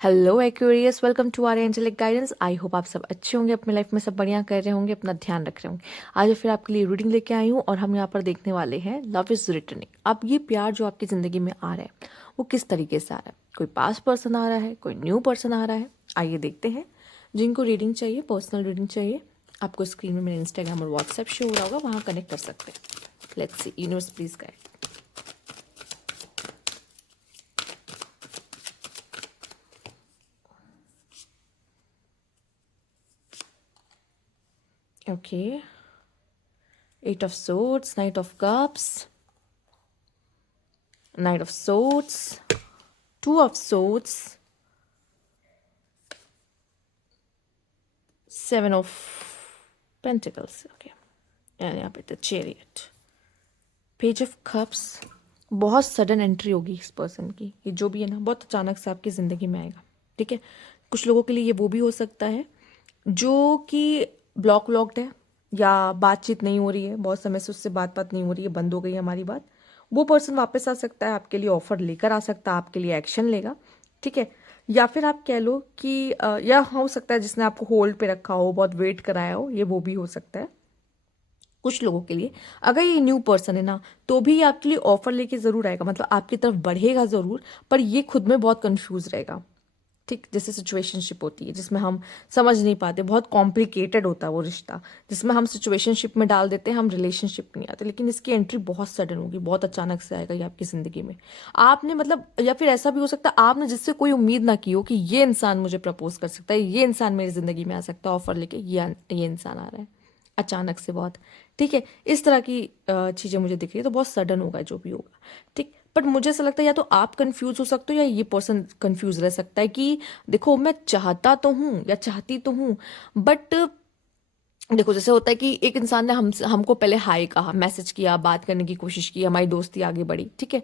Hello Aquarius, welcome to our angelic guidance. I hope आप सब अच्छे होंगे, अपनी लाइफ में सब बढ़िया कर रहे होंगे, अपना ध्यान रख रहे होंगे। आज फिर आपके लिए रीडिंग लेके आई हूँ और हम यहाँ पर देखने वाले हैं लव इज रिटर्निंग। अब ये प्यार जो आपकी ज़िंदगी में आ रहा है वो किस तरीके से आ रहा है। कोई पास्ट पर्सन आ रहा है, कोई न्यू पर्सन आ रहा है। आइए देखते हैं। जिनको रीडिंग चाहिए, पर्सनल रीडिंग चाहिए, आपको स्क्रीन में मेरा इंस्टाग्राम और व्हाट्सएप शो हो रहा होगा, वहाँ कनेक्ट कर सकते हैं। Let's see, universe please guide. Okay. Eight of Swords, Knight of Cups, Knight of Swords, Two of Swords, Seven of Pentacles. Okay. And यहाँ पे the chariot, page of cups. बहुत सडन एंट्री होगी इस person की। ये जो भी है ना, बहुत अचानक से आपकी ज़िंदगी में आएगा। ठीक है। कुछ लोगों के लिए ये वो भी हो सकता है जो कि ब्लॉक्ड है या बातचीत नहीं हो रही है, बहुत समय से उससे बात नहीं हो रही है, बंद हो गई है हमारी बात। वो पर्सन वापस आ सकता है, आपके लिए ऑफर लेकर आ सकता है, आपके लिए एक्शन लेगा। ठीक है। या फिर आप कह लो कि या हो सकता है जिसने आपको होल्ड पे रखा हो, बहुत वेट कराया हो, ये वो भी हो सकता है। कुछ लोगों के लिए अगर ये न्यू पर्सन है ना, तो भी ये आपके लिए ऑफर लेके जरूर आएगा, मतलब आपकी तरफ बढ़ेगा जरूर, पर ये खुद में बहुत कंफ्यूज रहेगा। ठीक, जैसे सिचुएशनशिप होती है जिसमें हम समझ नहीं पाते, बहुत कॉम्प्लिकेटेड होता है वो रिश्ता, जिसमें हम सिचुएशनशिप में डाल देते हैं, हम रिलेशनशिप नहीं आते। लेकिन इसकी एंट्री बहुत सडन होगी, बहुत अचानक से आएगा ये आपकी ज़िंदगी में। आपने मतलब, या फिर ऐसा भी हो सकता है आपने जिससे कोई उम्मीद ना की हो कि ये इंसान मुझे प्रपोज कर सकता है, ये इंसान मेरी ज़िंदगी में आ सकता है ऑफर लेके, ये इंसान आ रहा है अचानक से बहुत। ठीक है। इस तरह की चीज़ें मुझे दिख रही है, तो बहुत सडन होगा जो भी होगा। ठीक। बट मुझे ऐसा लगता है या तो आप कंफ्यूज हो सकते हो या ये पर्सन कंफ्यूज रह सकता है कि देखो मैं चाहता तो हूँ या चाहती तो हूँ, बट देखो जैसे होता है कि एक इंसान ने हमको पहले हाय कहा, मैसेज किया, बात करने की कोशिश की, हमारी दोस्ती आगे बढ़ी। ठीक है।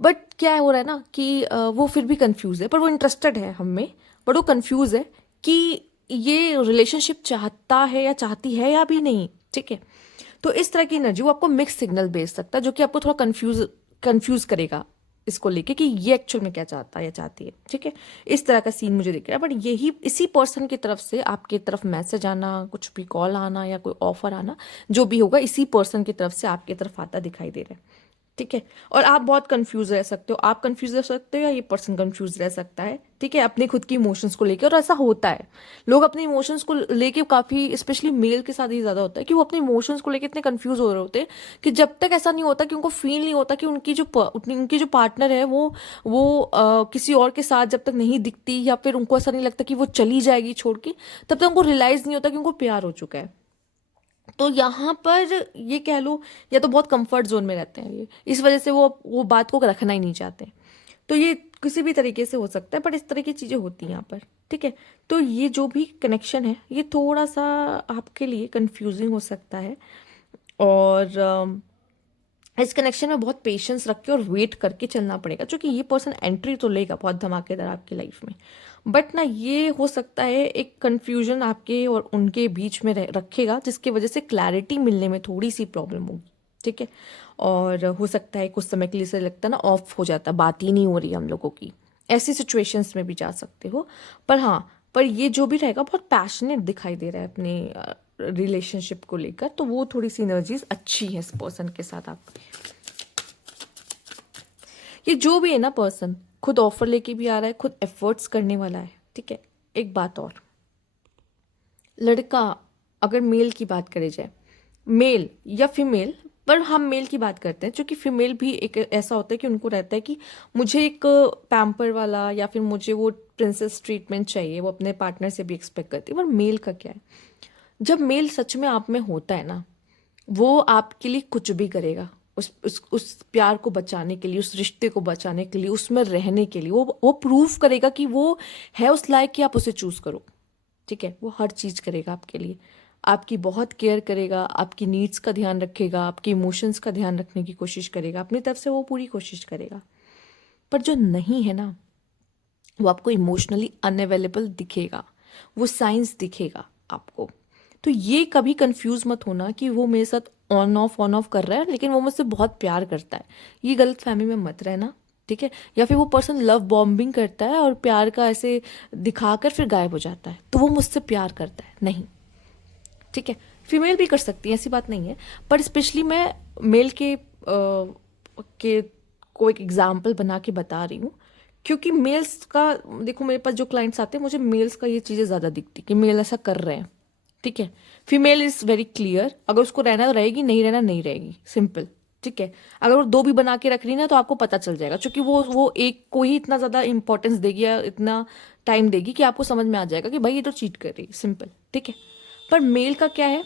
बट क्या हो रहा है ना कि वो फिर भी कंफ्यूज है, पर वो इंटरेस्टेड है हम में, बट वो कंफ्यूज है कि ये रिलेशनशिप चाहता है या चाहती है या भी नहीं। ठीक है। तो इस तरह की एनर्जी वो आपको मिक्स सिग्नल भेज सकता है, जो कि आपको थोड़ा कंफ्यूज करेगा इसको लेके कि ये एक्चुअल में क्या चाहता है या चाहती है। ठीक है। इस तरह का सीन मुझे दिख रहा है। बट यही इसी पर्सन की तरफ से आपकी तरफ मैसेज आना, कुछ भी कॉल आना या कोई ऑफर आना, जो भी होगा इसी पर्सन की तरफ से आपकी तरफ आता दिखाई दे रहा है। ठीक है। और आप बहुत कंफ्यूज रह सकते हो, आप कंफ्यूज रह सकते हो या ये पर्सन कंफ्यूज रह सकता है। ठीक है। अपने खुद की इमोशंस को लेकर, और ऐसा होता है, लोग अपने इमोशंस को लेके काफी, स्पेशली मेल के साथ ही ज्यादा होता है कि वो अपने इमोशंस को लेकर इतने कंफ्यूज हो रहे होते हैं कि जब तक ऐसा नहीं होता कि उनको फील नहीं होता कि उनकी जो पार्टनर है वो किसी और के साथ जब तक नहीं दिखती, या फिर उनको ऐसा नहीं लगता कि वो चली जाएगी छोड़ के, तब तक उनको रियलाइज नहीं होता कि उनको प्यार हो चुका है। तो यहाँ पर ये कह लो, या तो बहुत कंफर्ट जोन में रहते हैं ये, इस वजह से वो बात को रखना ही नहीं चाहते। तो ये किसी भी तरीके से हो सकता है, बट इस तरह की चीज़ें होती हैं यहाँ पर। ठीक है। तो ये जो भी कनेक्शन है ये थोड़ा सा आपके लिए कंफ्यूजिंग हो सकता है, और इस कनेक्शन में बहुत पेशेंस रख के और वेट करके चलना पड़ेगा, क्योंकि ये पर्सन एंट्री तो लेगा बहुत धमाकेदार आपकी लाइफ में, बट ना ये हो सकता है एक कंफ्यूजन आपके और उनके बीच में रखेगा, जिसकी वजह से क्लैरिटी मिलने में थोड़ी सी प्रॉब्लम होगी। ठीक है। और हो सकता है कुछ समय के लिए से लगता है ना ऑफ हो जाता है, बात ही नहीं हो रही हम लोगों की, ऐसी सिचुएशंस में भी जा सकते हो। पर हाँ, पर ये जो भी रहेगा बहुत पैशनेट दिखाई दे रहा है अपने रिलेशनशिप को लेकर, तो वो थोड़ी सी एनर्जीज अच्छी है इस पर्सन के साथ आप। ये जो भी है ना पर्सन, खुद ऑफर लेके भी आ रहा है, खुद एफर्ट्स करने वाला है। ठीक है। एक बात और, लड़का, अगर मेल की बात करी जाए, मेल या फीमेल, पर हम मेल की बात करते हैं, क्योंकि फीमेल भी एक ऐसा होता है कि उनको रहता है कि मुझे एक पैम्पर वाला या फिर मुझे वो प्रिंसेस ट्रीटमेंट चाहिए, वो अपने पार्टनर से भी एक्सपेक्ट करती है। पर मेल का क्या है, जब मेल सच में आप में होता है ना, वो आपके लिए कुछ भी करेगा, उस प्यार को बचाने के लिए, उस रिश्ते को बचाने के लिए, उसमें रहने के लिए, वो प्रूव करेगा कि वो है उस लायक कि आप उसे चूज करो। ठीक है। वो हर चीज करेगा आपके लिए, आपकी बहुत केयर करेगा, आपकी नीड्स का ध्यान रखेगा, आपके इमोशंस का ध्यान रखने की कोशिश करेगा, अपनी तरफ से वो पूरी कोशिश करेगा। पर जो नहीं है ना, वो आपको इमोशनली अनअवेलेबल दिखेगा, वो साइंस दिखेगा आपको। तो ये कभी कंफ्यूज मत होना कि वो मेरे साथ ऑन ऑफ कर रहा है, लेकिन वो मुझसे बहुत प्यार करता है, ये गलत फहमी में मत रहना। ठीक है, या फिर वो पर्सन लव बॉम्बिंग करता है और प्यार का ऐसे दिखाकर फिर गायब हो जाता है, तो वो मुझसे प्यार करता है नहीं। ठीक है, फीमेल भी कर सकती है, ऐसी बात नहीं है, पर स्पेशली मैं मेल के को एक एग्जाम्पल बना के बता रही हूँ, क्योंकि मेल्स का देखो, मेरे पास जो क्लाइंट्स आते हैं मुझे मेल्स का ये चीज़ें ज़्यादा दिखती कि मेल ऐसा कर रहे हैं। ठीक है, फीमेल इज़ वेरी क्लियर, अगर उसको रहना तो रहेगी, नहीं रहना नहीं रहेगी, सिंपल। ठीक है, अगर वो दो भी बना के रख रही ना तो आपको पता चल जाएगा, क्योंकि वो एक को ही इतना ज़्यादा इंपॉर्टेंस देगी या इतना टाइम देगी कि आपको समझ में आ जाएगा कि भाई ये तो चीट कर रही है, सिंपल। ठीक है, पर मेल का क्या है,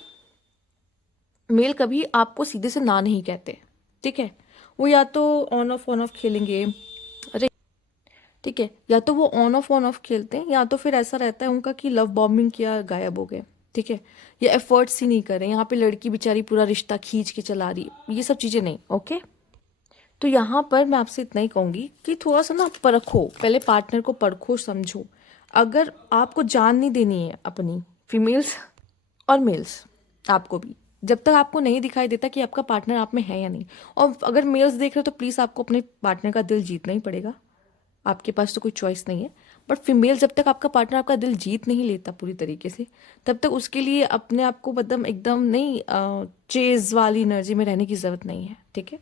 मेल कभी आपको सीधे से ना नहीं कहते। ठीक है, वो या तो ऑन ऑफ खेलेंगे, अरे ठीक है, या तो वो ऑन ऑफ खेलते हैं, या तो फिर ऐसा रहता है उनका कि लव बॉम्बिंग किया गायब हो गए। ठीक है, ये एफर्ट्स ही नहीं कर रहे, यहाँ पे लड़की बेचारी पूरा रिश्ता खींच के चला रही है, ये सब चीज़ें नहीं। ओके, तो यहाँ पर मैं आपसे इतना ही कहूँगी कि थोड़ा सा ना परखो, पहले पार्टनर को परखो, समझो। अगर आपको जान नहीं देनी है अपनी, फीमेल्स और मेल्स, आपको भी, जब तक आपको नहीं दिखाई देता कि आपका पार्टनर आप में है या नहीं, और अगर मेल्स देख रहे हो तो प्लीज़ आपको अपने पार्टनर का दिल जीतना ही पड़ेगा, आपके पास तो कोई चॉइस नहीं है। बट फीमेल, जब तक आपका पार्टनर आपका दिल जीत नहीं लेता पूरी तरीके से, तब तक उसके लिए अपने आप को मतलब एकदम नहीं चेज वाली एनर्जी में रहने की ज़रूरत नहीं है। ठीक है,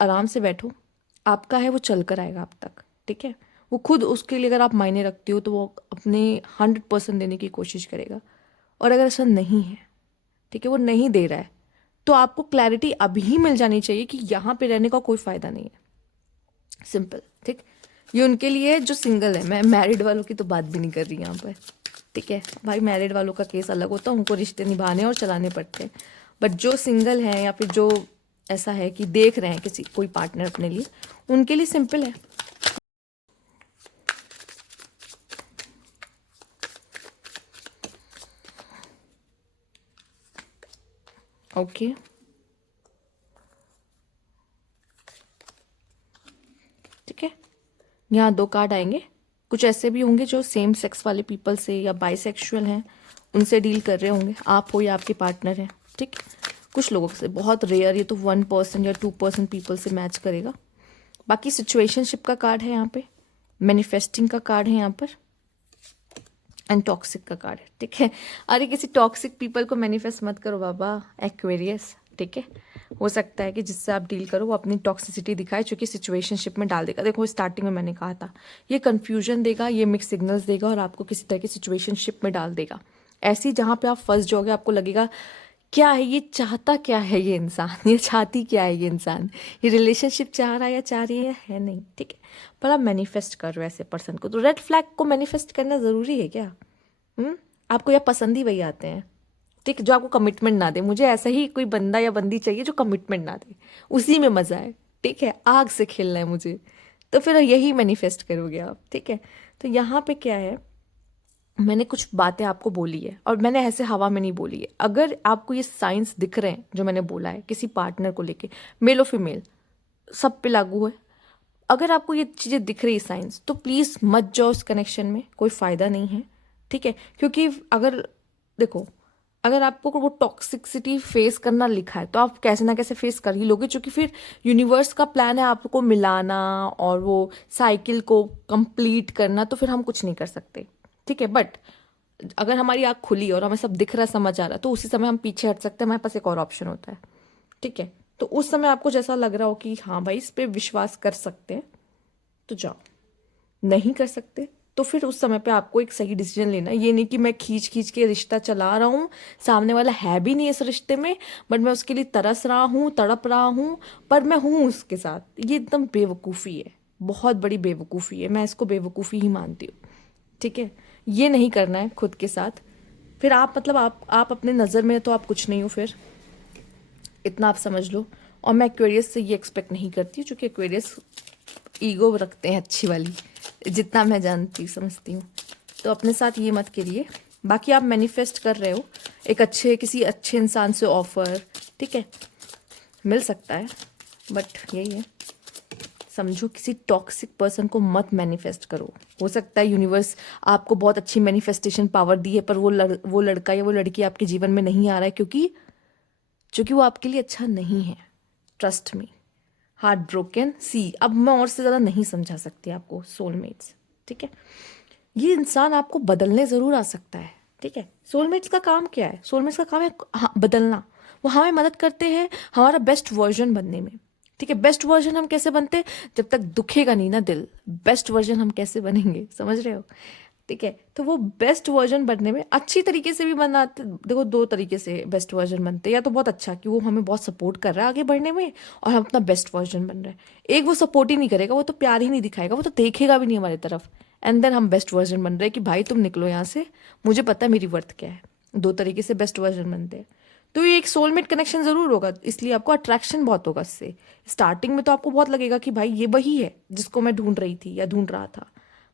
आराम से बैठो, आपका है वो चल कर आएगा आप तक। ठीक है, वो खुद, उसके लिए अगर आप मायने रखते हो तो वो अपने 100% देने की कोशिश करेगा, और अगर ऐसा नहीं है, ठीक है, वो नहीं दे रहा है, तो आपको क्लैरिटी अभी ही मिल जानी चाहिए कि यहाँ पे रहने का कोई फ़ायदा नहीं है, सिंपल। ठीक, ये उनके लिए जो सिंगल है, मैं मैरिड वालों की तो बात भी नहीं कर रही यहाँ पर। ठीक है भाई, मैरिड वालों का केस अलग होता है, उनको रिश्ते निभाने और चलाने पड़ते हैं, बट जो सिंगल हैं या फिर जो ऐसा है कि देख रहे हैं किसी कोई पार्टनर अपने लिए, उनके लिए सिंपल है। ओके, ठीक है, यहाँ 2 कार्ड आएंगे, कुछ ऐसे भी होंगे जो सेम सेक्स वाले पीपल से या बाइसेक्सुअल हैं, उनसे डील कर रहे होंगे, आप हो या आपके पार्टनर हैं। ठीक, कुछ लोगों से, बहुत रेयर, ये तो 1% या 2% पीपल से मैच करेगा। बाकी सिचुएशनशिप का कार्ड है यहाँ पे, मैनिफेस्टिंग का कार्ड है यहाँ पर, एंड टॉक्सिक का कार्ड है। ठीक है, अरे किसी टॉक्सिक पीपल को मैनिफेस्ट मत करो बाबा, एक्वेरियस। ठीक है, हो सकता है कि जिससे आप डील करो वो अपनी टॉक्सिसिटी दिखाए, जो कि सिचुएशनशिप में डाल देगा। देखो, स्टार्टिंग में मैंने कहा था, ये कन्फ्यूजन देगा, ये मिक्स सिग्नल्स देगा, और आपको किसी तरह की सिचुएशनशिप में डाल देगा, ऐसी जहाँ पे आप फंस जाओगे, आपको लगेगा क्या है ये, चाहता क्या है ये इंसान, ये चाहती क्या है ये इंसान, ये रिलेशनशिप चाह रहा है या चाह रही है नहीं। ठीक है, पर आप मैनिफेस्ट कर रहे हो ऐसे पर्सन को, तो रेड फ्लैग को मैनिफेस्ट करना ज़रूरी है क्या? आपको या पसंद ही वही आते हैं, ठीक, जो आपको कमिटमेंट ना दे। मुझे ऐसा ही कोई बंदा या बंदी चाहिए जो कमिटमेंट ना दे, उसी में मज़ा है। ठीक है, आग से खेलना है मुझे, तो फिर यही मैनिफेस्ट करोगे आप। ठीक है, तो यहाँ पे क्या है, मैंने कुछ बातें आपको बोली है, और मैंने ऐसे हवा में नहीं बोली है। अगर आपको ये साइंस दिख रहे हैं जो मैंने बोला है किसी पार्टनर को लेके, मेल और फीमेल सब पे लागू है, अगर आपको ये चीज़ें दिख रही है साइंस, तो प्लीज़ मत जाओ इस कनेक्शन में, कोई फ़ायदा नहीं है। ठीक है, क्योंकि अगर देखो, अगर आपको वो टॉक्सिसिटी फेस करना लिखा है तो आप कैसे ना कैसे फेस कर ही लोगे, क्योंकि फिर यूनिवर्स का प्लान है आपको मिलाना और वो साइकिल को कंप्लीट करना, तो फिर हम कुछ नहीं कर सकते। ठीक है, बट अगर हमारी आँख खुली और हमें सब दिख रहा, समझ आ रहा, तो उसी समय हम पीछे हट सकते हैं, हमारे पास एक और ऑप्शन होता है। ठीक है, तो उस समय आपको जैसा लग रहा हो कि हाँ भाई इस पर विश्वास कर सकते हैं, तो जाओ। नहीं कर सकते तो फिर उस समय पे आपको एक सही डिसीजन लेना है। ये नहीं कि मैं खींच खींच के रिश्ता चला रहा हूँ, सामने वाला है भी नहीं इस रिश्ते में, बट मैं उसके लिए तरस रहा हूँ, तड़प रहा हूँ, पर मैं हूँ उसके साथ। ये एकदम बेवकूफ़ी है, बहुत बड़ी बेवकूफ़ी है, मैं इसको बेवकूफ़ी ही मानती हूँ। ठीक है, ये नहीं करना है खुद के साथ। फिर आप मतलब आप अपने नज़र में तो आप कुछ नहीं हो, फिर इतना आप समझ लो। और मैं एक्वेरियस से ये एक्सपेक्ट नहीं करती, क्योंकि एक्वेरियस ईगो रखते हैं अच्छी वाली, जितना मैं जानती समझती हूँ, तो अपने साथ ये मत करिए। बाकी आप मैनिफेस्ट कर रहे हो एक किसी अच्छे इंसान से ऑफर, ठीक है, मिल सकता है, बट यही है, समझो किसी टॉक्सिक पर्सन को मत मैनिफेस्ट करो। हो सकता है यूनिवर्स आपको बहुत अच्छी मैनिफेस्टेशन पावर दी है, पर वो लड़का या वो लड़की आपके जीवन में नहीं आ रहा है, क्योंकि वो आपके लिए अच्छा नहीं है। ट्रस्ट मी, हार्ट ब्रोकन, सी। अब मैं और से ज़्यादा नहीं समझा सकती आपको सोलमेट्स, ठीक है। ये इंसान आपको बदलने ज़रूर आ सकता है, ठीक है। सोलमेट्स का काम क्या है? सोलमेट्स का काम है बदलना। वो हमें मदद करते हैं हमारा बेस्ट वर्जन बनने में, ठीक है। बेस्ट वर्जन हम कैसे बनते हैं? जब तक दुखेगा नहीं ना दिल, बेस्ट वर्जन हम कैसे बनेंगे, समझ रहे हो, ठीक है। तो वो बेस्ट वर्जन बनने में अच्छी तरीके से भी बनाते, देखो दो तरीके से बेस्ट वर्जन बनते हैं। या तो बहुत अच्छा कि वो हमें बहुत सपोर्ट कर रहा है आगे बढ़ने में और हम अपना बेस्ट वर्जन बन रहे हैं। एक वो सपोर्ट ही नहीं करेगा, वो तो प्यार ही नहीं दिखाएगा, वो तो देखेगा भी नहीं हमारी तरफ, एंड देन हम बेस्ट वर्जन बन रहे हैं कि भाई तुम निकलो यहाँ से, मुझे पता है मेरी वर्थ क्या है। दो तरीके से बेस्ट वर्जन बनते हैं। तो ये एक सोलमेट कनेक्शन ज़रूर होगा, इसलिए आपको अट्रैक्शन बहुत होगा इससे। स्टार्टिंग में तो आपको बहुत लगेगा कि भाई ये वही है जिसको मैं ढूंढ रही थी या ढूंढ रहा था,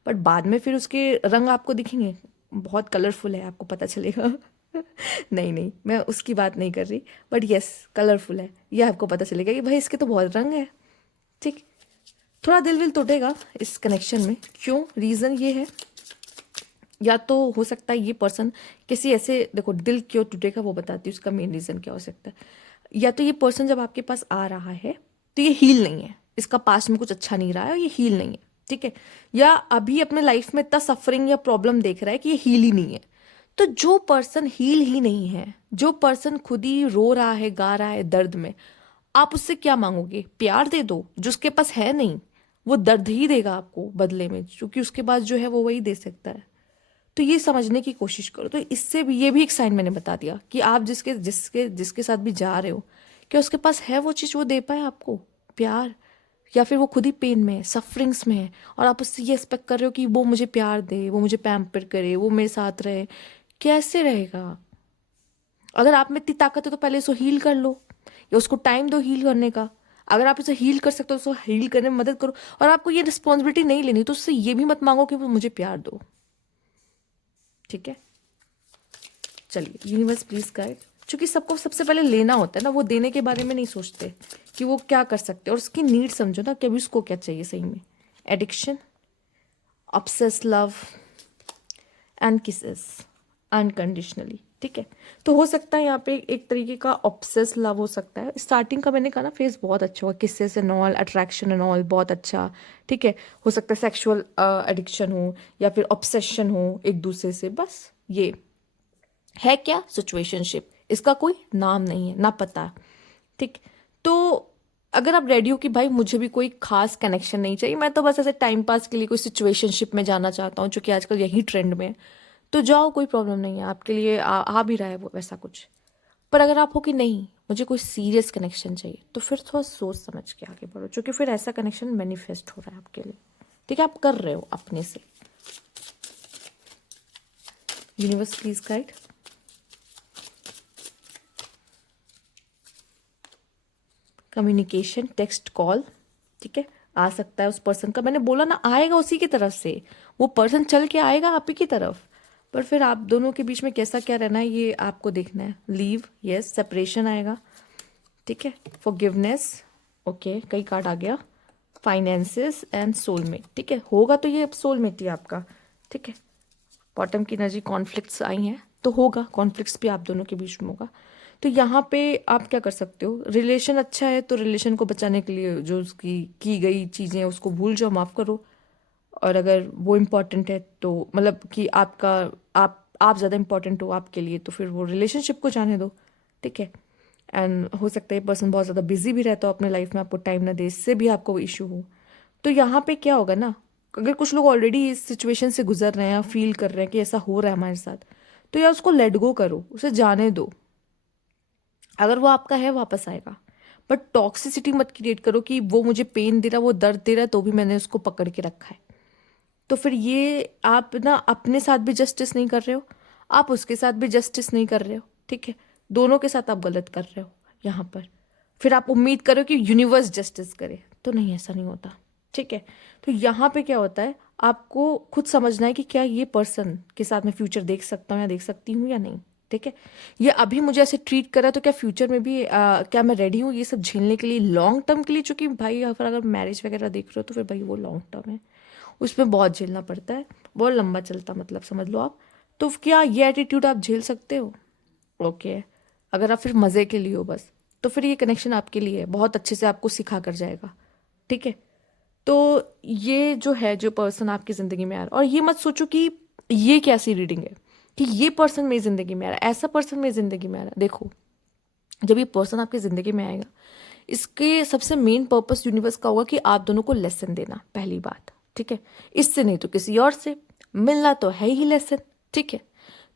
बट बाद में फिर उसके रंग आपको दिखेंगे, बहुत कलरफुल है, आपको पता चलेगा। नहीं नहीं, मैं उसकी बात नहीं कर रही, बट यस कलरफुल है, ये आपको पता चलेगा कि भाई इसके तो बहुत रंग है, ठीक। थोड़ा दिल विल टूटेगा इस कनेक्शन में, क्यों? रीज़न ये है, या तो हो सकता है ये पर्सन किसी ऐसे, देखो दिल क्यों टूटेगा वो बताती हूँ, उसका मेन रीज़न क्या हो सकता है। या तो ये पर्सन जब आपके पास आ रहा है तो ये हील नहीं है, इसका पास्ट में कुछ अच्छा नहीं रहा है और ये हील नहीं है, ठीक है। या अभी अपने लाइफ में इतना सफरिंग या प्रॉब्लम देख रहा है कि ये हील ही नहीं है। तो जो पर्सन हील ही नहीं है, जो पर्सन खुद ही रो रहा है, गा रहा है दर्द में, आप उससे क्या मांगोगे? प्यार दे दो, जो उसके पास है नहीं। वो दर्द ही देगा आपको बदले में, क्योंकि उसके पास जो है वो वही दे सकता है। तो ये समझने की कोशिश करो। तो इससे भी, ये भी एक साइन मैंने बता दिया कि आप जिसके जिसके जिसके साथ भी जा रहे हो, क्या उसके पास है वो चीज़, वो दे पाए आपको प्यार, या फिर वो खुद ही पेन में है, सफरिंग्स में है, और आप उससे ये एक्सपेक्ट कर रहे हो कि वो मुझे प्यार दे, वो मुझे पैम्पर करे, वो मेरे साथ रहे। कैसे रहेगा? अगर आप में इतनी ताकत है तो पहले इसको हील कर लो, या उसको टाइम दो हील करने का। अगर आप इसे हील कर सकते हो तो उसको हील करने में मदद करो। और आपको ये रिस्पॉन्सिबिलिटी नहीं लेनी तो उससे ये भी मत मांगो कि वो मुझे प्यार दो, ठीक है। चलिए, यूनिवर्स प्लीज गाइड, क्योंकि सबको सबसे पहले लेना होता है ना, वो देने के बारे में नहीं सोचते कि वो क्या कर सकते हैं, और उसकी नीड समझो ना कि अभी उसको क्या चाहिए सही में। Addiction, obsess love and kisses unconditionally, ठीक है। तो हो सकता है यहाँ पे एक तरीके का ऑब्सेस लव हो सकता है। स्टार्टिंग का मैंने कहा ना फेस बहुत अच्छा हुआ, kisses and all, attraction and all बहुत अच्छा, ठीक है। हो सकता है सेक्सुअल एडिक्शन हो या फिर ऑब्सेशन हो एक दूसरे से, बस ये है क्या सिचुएशनशिप, इसका कोई नाम नहीं है ना पता, ठीक। तो अगर आप रेडी हो कि भाई मुझे भी कोई खास कनेक्शन नहीं चाहिए, मैं तो बस ऐसे टाइम पास के लिए कोई सिचुएशनशिप में जाना चाहता हूँ, जो कि आजकल यही ट्रेंड में है, तो जाओ, कोई प्रॉब्लम नहीं है आपके लिए, आ भी रहा है वो वैसा कुछ। पर अगर आप हो कि नहीं मुझे कोई सीरियस कनेक्शन चाहिए, तो फिर थोड़ा सोच समझ के आगे बढ़ो, क्योंकि फिर ऐसा कनेक्शन मैनिफेस्ट हो रहा है आपके लिए, ठीक है। आप कर रहे हो अपने से। Universe please guide. Communication, text, call, ठीक है। आ सकता है उस पर्सन का, मैंने बोला ना आएगा उसी की तरफ से, वो पर्सन चल के आएगा आप ही की तरफ। पर फिर आप दोनों के बीच में कैसा क्या रहना है ये आपको देखना है। लीव, यस, सेपरेशन आएगा, ठीक है। फॉरगिवनेस, ओके, कई कार्ड आ गया। फाइनेंसेस एंड सोलमेट, ठीक है। होगा तो ये सोलमेट ही आपका, ठीक है। बॉटम की एनर्जी, कॉन्फ्लिक्ट्स आई हैं तो होगा, कॉन्फ्लिक्ट्स भी आप दोनों के बीच में होगा। तो यहाँ पे आप क्या कर सकते हो, रिलेशन अच्छा है तो रिलेशन को बचाने के लिए जो उसकी की गई चीज़ें हैं उसको भूल जाओ, माफ़ करो। और अगर वो इम्पॉर्टेंट है तो मतलब कि आपका, आप ज़्यादा इम्पॉर्टेंट हो आपके लिए, तो फिर वो रिलेशनशिप को जाने दो, ठीक है। एंड हो सकता है पर्सन बहुत ज़्यादा बिजी भी रहता हो अपने लाइफ में, आपको टाइम ना दे, इससे भी आपको इशू हो। तो यहाँ पे क्या होगा ना, अगर कुछ लोग ऑलरेडी इस सिचुएशन से गुजर रहे हैं, फील कर रहे हैं कि ऐसा हो रहा है हमारे साथ, तो यार उसको लेट गो करो, उसे जाने दो। अगर वो आपका है वापस आएगा, बट टॉक्सिसिटी मत क्रिएट करो कि वो मुझे पेन दे रहा, वो दर्द दे रहा है तो भी मैंने उसको पकड़ के रखा है। तो फिर ये आप ना अपने साथ भी जस्टिस नहीं कर रहे हो, आप उसके साथ भी जस्टिस नहीं कर रहे हो, ठीक है। दोनों के साथ आप गलत कर रहे हो यहाँ पर। फिर आप उम्मीद करो कि यूनिवर्स जस्टिस करे, तो नहीं, ऐसा नहीं होता, ठीक है। तो यहाँ पे क्या होता है, आपको खुद समझना है कि क्या ये पर्सन के साथ मैं फ्यूचर देख सकता हूँ या देख सकती हूँ या नहीं, ठीक है। ये अभी मुझे ऐसे ट्रीट करा तो क्या फ्यूचर में भी क्या मैं रेडी हूँ ये सब झेलने के लिए लॉन्ग टर्म के लिए, चूंकि भाई अगर मैरिज वगैरह देख रहे हो तो फिर भाई वो लॉन्ग टर्म है, उसमें बहुत झेलना पड़ता है, बहुत लंबा चलता, मतलब समझ लो आप। तो क्या ये एटीट्यूड आप झेल सकते हो? ओके। अगर आप फिर मज़े के लिए हो बस, तो फिर ये कनेक्शन आपके लिए है, बहुत अच्छे से आपको सिखा कर जाएगा। ठीक है, तो ये जो है, जो पर्सन आपकी ज़िंदगी में आ रहा है, और ये मत सोचो कि ये कैसी रीडिंग है कि ये पर्सन मेरी ज़िंदगी में आ रहा है, ऐसा पर्सन मेरी ज़िंदगी में आ रहा है। देखो, जब ये पर्सन आपकी ज़िंदगी में आएगा, इसके सबसे मेन पर्पस यूनिवर्स का होगा कि आप दोनों को लेसन देना, पहली बात। ठीक है, इससे नहीं तो किसी और से मिलना तो है ही लेसन। ठीक है,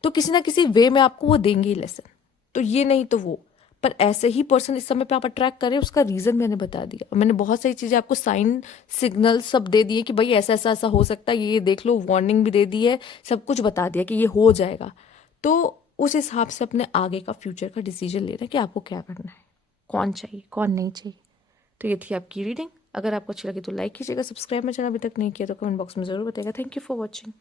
तो किसी ना किसी वे में आपको वो देंगे ही लेसन, तो ये नहीं तो वो। पर ऐसे ही पर्सन इस समय पे आप अट्रैक्ट करें, उसका रीज़न मैंने बता दिया, और मैंने बहुत सारी चीज़ें आपको साइन सिग्नल सब दे दिए कि भाई ऐसा ऐसा ऐसा हो सकता है, ये देख लो, वार्निंग भी दे दी है, सब कुछ बता दिया कि ये हो जाएगा। तो उस हिसाब से अपने आगे का फ्यूचर का डिसीजन लेना है कि आपको क्या करना है, कौन चाहिए कौन नहीं चाहिए। तो ये थी आपकी रीडिंग। अगर आपको अच्छी लगी तो लाइक कीजिएगा, सब्सक्राइब मेरा चैनल अभी तक नहीं किया तो कमेंट बॉक्स में ज़रूर बताइएगा। Thank you for watching.